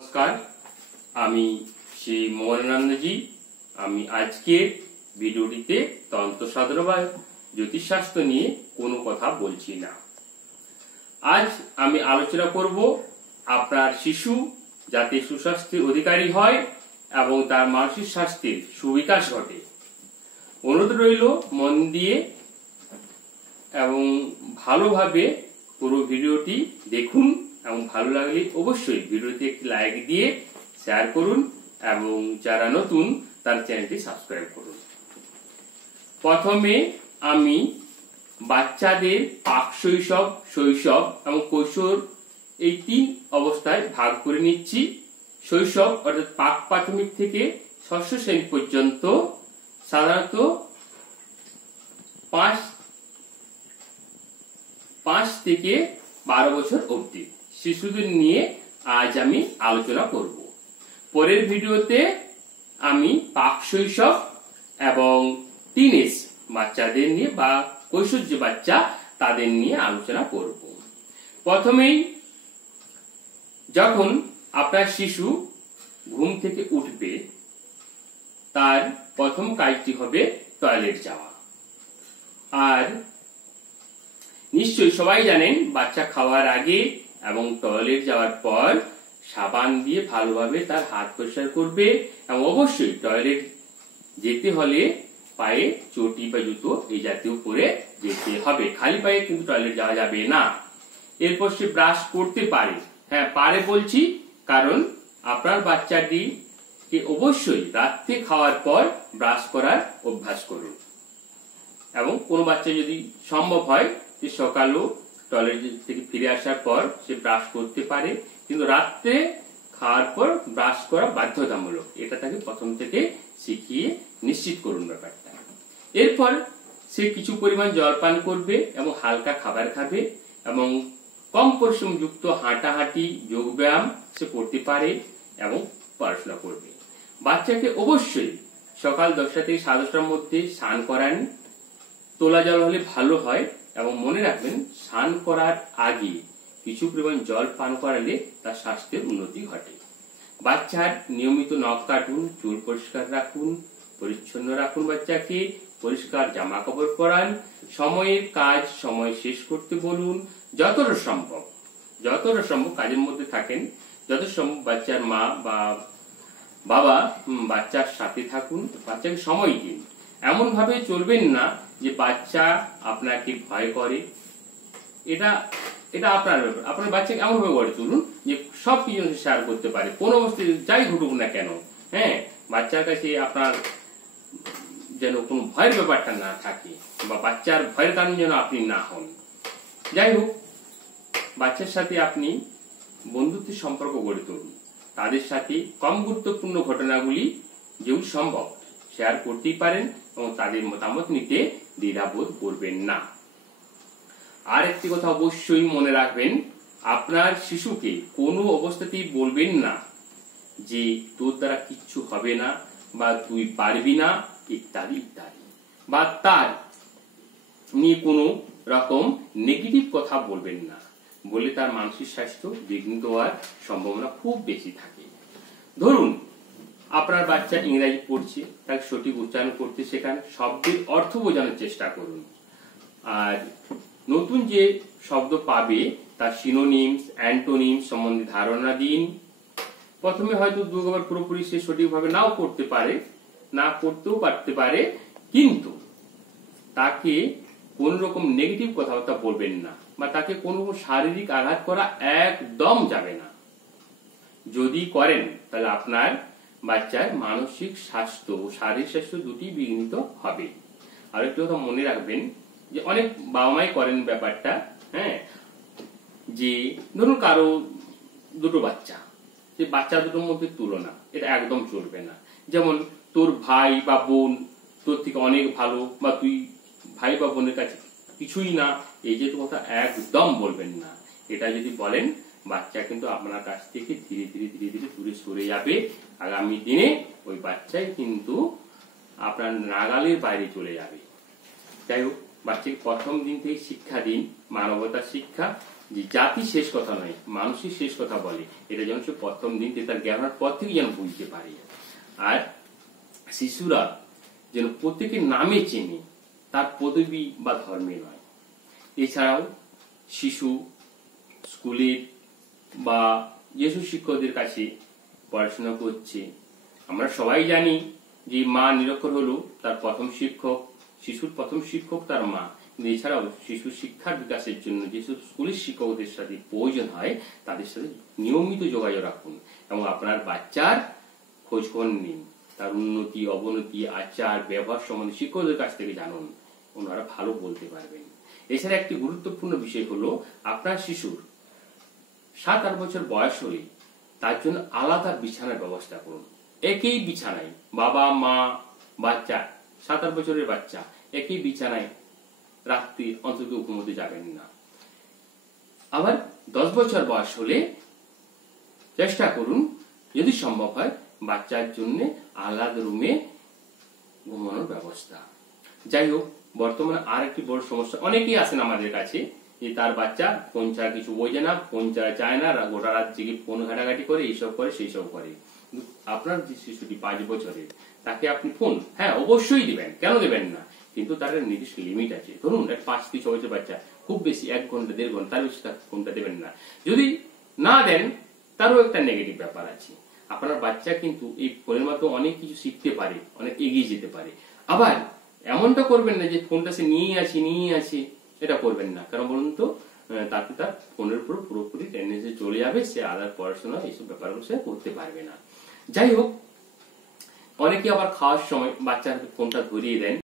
নমস্কার, আমি শ্রী মোহনানন্দজি। আমি আজকের ভিডিওটিতে তন্ত্রশাস্ত্র বা জ্যোতিষশাস্ত্র নিয়ে কোনো কথা বলছি না। আজ আমি আলোচনা করব আপনার শিশু যাতে সুস্বাস্থ্যের অধিকারী হয় এবং তার মানসিক স্বাস্থ্যের সুবিকাশ ঘটে। অনুরোধ রইল মন দিয়ে এবং ভালোভাবে পুরো ভিডিওটি দেখুন এবং ভালো লাগলে অবশ্যই ভিডিওতে একটি লাইক দিয়ে শেয়ার করুন এবং যারা নতুন তার চ্যানেলটি সাবস্ক্রাইব করুন। প্রথমে আমি বাচ্চাদের প্রাক শৈশব, শৈশব এবং কৈশোর এই তিন অবস্থায় ভাগ করে নিচ্ছি। শৈশব অর্থাৎ প্রাক প্রাথমিক থেকে ষষ্ঠ শ্রেণী পর্যন্ত সাধারণত 5 থেকে 12 বছর অবধি শিশুদের নিয়ে আজ আমি আলোচনা করব। পরের ভিডিওতে আমি প্রাক শৈশব এবং টিনেজ বাচ্চাদের নিয়ে বা কৈশোর যে বাচ্চা তাদের নিয়ে আলোচনা করব। প্রথমেই যখন আপনার শিশু ঘুম থেকে উঠবে তার প্রথম কাজটি হবে টয়লেট যাওয়া। আর নিশ্চয়ই সবাই জানেন বাচ্চা খাওয়ার আগে এবং টয়লেট যাওয়ার পর সাবান দিয়ে ভালোভাবে তার হাত পরিষ্কার করবে এবং অবশ্যই টয়লেট যেতে হলে পায়ে চটি বা জুতো এই জাতীয় পরে যেতে হবে, খালি পায়ে কিন্তু টয়লেট যাওয়া যাবে না। এরপর সে ব্রাশ করতে পারে, হ্যাঁ পারে বলছি কারণ আপনার বাচ্চাটিকে অবশ্যই রাত্রে খাওয়ার পর ব্রাশ করার অভ্যাস করুন এবং কোনো বাচ্চা যদি সম্ভব হয় যে সকালেও টয়লেট থেকে ফিরে আসার পর সে ব্রাশ করতে পারে, কিন্তু রাত্রে খাওয়ার পর ব্রাশ করা বাধ্যতামূলক। এটা তাকে প্রথম থেকে শিখিয়ে নিশ্চিত করুন ব্যাপারটা। এরপর সে কিছু পরিমাণ জল পান করবে এবং হালকা খাবার খাবে এবং কম পরিশ্রম যুক্ত হাঁটাহাঁটি, যোগ ব্যায়াম সে করতে পারে এবং পড়াশোনা করবে। বাচ্চাকে অবশ্যই সকাল 10টা থেকে 10:30টার মধ্যে স্নান করান। তোলা জল হলে ভালো হয় এবং মনে রাখবেন স্নান করার আগে কিছু পরিমাণ জল পান করালে তার স্বাস্থ্যের উন্নতি ঘটে। বাচ্চার নিয়মিত নখ কাটুন, চুল পরিষ্কার রাখুন, পরিচ্ছন্ন রাখুন, বাচ্চাকে পরিষ্কার জামা কাপড় পরান, সময়ের কাজ সময় শেষ করতে বলুন। যতটা সম্ভব কাজের মধ্যে থাকেন, যত সম্ভব বাচ্চার মা বা বাবা বাচ্চার সাথে থাকুন, বাচ্চাকে সময় দিন। এমন ভাবে চলবেন না যে বাচ্চা আপনাকে ভয় করে। এটা আপনার ব্যাপার। আপনার বাচ্চাকে এমন ভাবে গড়ে তুলুন যে সব কিছু শেয়ার করতে পারে, কোন অবস্থায় যাই ঘটুক না কেন। হ্যাঁ, বাচ্চার কাছে আপনার যেন কোনো ভয়ের ব্যাপারটা না থাকে বা বাচ্চার ভয়ের কারণ যেন আপনি না হন। যাই হোক, বাচ্চার সাথে আপনি বন্ধুত্বের সম্পর্ক গড়ে তুলুন। তাদের সাথে কম গুরুত্বপূর্ণ ঘটনাগুলি যেগুলি সম্ভব শেয়ার করতেই পারেন এবং তাদের মতামত নিতে দ্বিধাবোধ করবেন না। আর একটি কথা অবশ্যই মনে রাখবেন, আপনার শিশুকে কোনো অবস্থাতেই বলবেন না যে তোর দ্বারা কিচ্ছু হবে না বা তুই পারবি না ইত্যাদি ইত্যাদি, বা তার নিয়ে কোনো রকম নেগেটিভ কথা বলবেন না, বলে তার মানসিক স্বাস্থ্য বিঘ্নিত হওয়ার সম্ভাবনা খুব বেশি থাকে। ধরুন আপনার বাচ্চা ইংরেজি পড়ছে, তাকে সঠিক উচ্চারণ করতে শেখান, শব্দের অর্থ বোঝানোর চেষ্টা করুন। আর নতুন যে শব্দ পাবে তার সিনোনিমস, অ্যান্টোনিমস সম্বন্ধে ধারণা দিন। প্রথমে হয়তো দুবার পুরোপুরি সে সঠিকভাবে নাও করতে পারে, না করতেও পারতে পারে, কিন্তু তাকে কোন রকম নেগেটিভ কথাবার্তা বলবেন না বা তাকে কোন শারীরিক আঘাত করা একদম যাবে না। যদি করেন তাহলে আপনার বাচ্চার মানসিক স্বাস্থ্য ও শারীরিক স্বাস্থ্য দুটি বিঘ্নিত হবে। আর একটি কথা মনে রাখবেন যে অনেক বাবা মাই করেন ব্যাপারটা, হ্যাঁ, যে ধরুন কারো দুটো বাচ্চা, যে বাচ্চা দুটোর মধ্যে তুলনা, এটা একদম চলবে না। যেমন তোর ভাই বা বোন তোর থেকে অনেক ভালো বা তুই ভাই বা বোনের কাছে কিছুই না, এই যে কথা একদম বলবেন না। এটা যদি বলেন বাচ্চা কিন্তু আপনার কাছ থেকে ধীরে ধীরে দূরে সরে যাবে। আগামী দিনে ওই বাচ্চাই কিন্তু আপনার নাগালের বাইরে চলে যাবে। যাই হোক, বাচ্চাকে প্রথম দিন থেকে শিক্ষা দিন, মানবতার শিক্ষা, যে জাতি শেষ কথা নয়, মানুষই শেষ কথা বলে, এটা যেন সে প্রথম দিন থেকে তার জ্ঞান হওয়ার পর থেকে যেন বুঝতে পারে। আর শিশুরা যেন প্রত্যেকের নামে চেনে, তার পদবী বা ধর্মে নয়। এছাড়াও শিশু স্কুলে বা যেসব শিক্ষকদের কাছে পড়াশোনা করছে, আমরা সবাই জানি যে মা নিরক্ষর হলো তার প্রথম শিক্ষক, শিশুর প্রথম শিক্ষক তার মা। কিন্তু এছাড়াও শিশুর শিক্ষার বিকাশের জন্য যেসব স্কুলের শিক্ষকদের সাথে প্রয়োজন হয় তাদের সাথে নিয়মিত যোগাযোগ রাখুন এবং আপনার বাচ্চার খোঁজখবর নিন, তার উন্নতি অবনতি আচার ব্যবহার সম্বন্ধে শিক্ষকদের কাছ থেকে জানুন, ওনারা ভালো বলতে পারবেন। এছাড়া একটি গুরুত্বপূর্ণ বিষয় হলো আপনার শিশুর 7-8 বছর বয়স হলে তার জন্য আলাদা বিছানার ব্যবস্থা করুন। একই বিছানায় বাবা মা বাচ্চা, 7-8 বছরের বাচ্চা একই বিছানায় রাত্রি অন্তত ঘুমোতে যাবেন না। আবার 10 বছর বয়স হলে চেষ্টা করুন যদি সম্ভব হয় বাচ্চার জন্য আলাদা রুমে ঘুমানোর ব্যবস্থা। যাই হোক, বর্তমানে আর একটি বড় সমস্যা, অনেকেই আসেন আমাদের কাছে যে তার বাচ্চা ফোন ছাড়া কিছু বোঝে না, ফোন ছাড়া চায় না, গোটা রাত জেগে ফোন ঘাটাঘাটি করে, এইসব করে সেই সব করে। আপনার যে শিশুটি 5 বছরের, তাকে আপনি ফোন হ্যাঁ অবশ্যই দিবেন, কেন দেবেন না, কিন্তু তার নির্দিষ্ট লিমিট আছে। ধরুন 5 থেকে 6 বছর বাচ্চা, খুব বেশি 1 ঘন্টা 1.5 ঘন্টা, তার বেশি তার ফোনটা দেবেন না। যদি না দেন তারও একটা নেগেটিভ ব্যাপার আছে। আপনার বাচ্চা কিন্তু এই ফোনের মাধ্যমে অনেক কিছু শিখতে পারে, অনেক এগিয়ে যেতে পারে। আবার এমনটা করবেন না যে ফোনটা সে নিয়ে আছে, এটা করবেন না। কারণ বলুন তো, তাতে তার ফোনের উপর পুরোপুরি টেন্ডেন্সি চলে যাবে, সে আদার পড়াশোনা এইসব ব্যাপারগুলো সে করতে পারবে না। যাই হোক, অনেকে আবার খাওয়ার সময় বাচ্চার ফোনটা ধরিয়ে দেন।